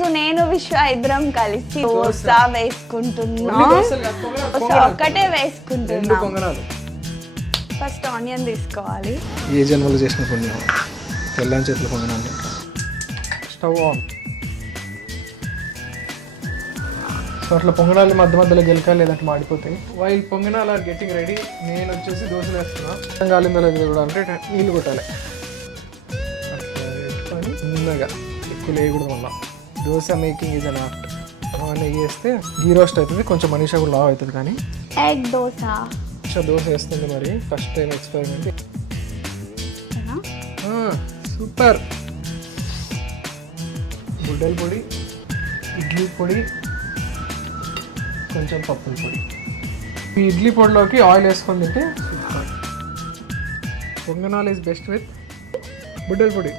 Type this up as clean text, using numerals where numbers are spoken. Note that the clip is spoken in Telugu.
రోజు నేను విశ్వ ఇద్దరం కలిసి దోశ వేసుకుంటున్నా. ఒక్కటే వేసుకుంటున్నా. ఫస్ట్ ఆనియన్ తీసుకోవాలి. ఏ జన్మలో చేసిన పుణ్యం తెల్లని చేతులు పొంగనాలు. Stove on. సో అట్లా పొంగనాలు మధ్య మధ్యలో గెలకాలి, లేదంటే మాడిపోతాయి. వైల్ పొంగనాలు ఆర్ గెట్టింగ్ రెడీ. నేను వచ్చేసి దోశలు వేస్తున్నా. గాలిందో లేదు కూడా అంటే నీళ్ళు కొట్టాలి. అట్లా పెట్టుకొని చిన్నగా ఎక్కువ లేయకూడదు. మళ్ళీ dosa making is an art. నెయ్యి వేస్తే గీ రోస్ట్ అవుతుంది, కొంచెం మనీషా కూడా లావ్ అవుతుంది. కానీ ఎగ్ దోశ దోశ వేస్తుంది మరి. First time experiment. సూపర్. గుడ్డల పొడి, ఇడ్లీ పొడి, కొంచెం పప్పుల పొడి. ఈ ఇడ్లీ పొడిలోకి ఆయిల్ వేసుకొని తింటే సూపర్. పొంగనాలు ఈజ్ బెస్ట్ విత్ బుడ్డల పొడి.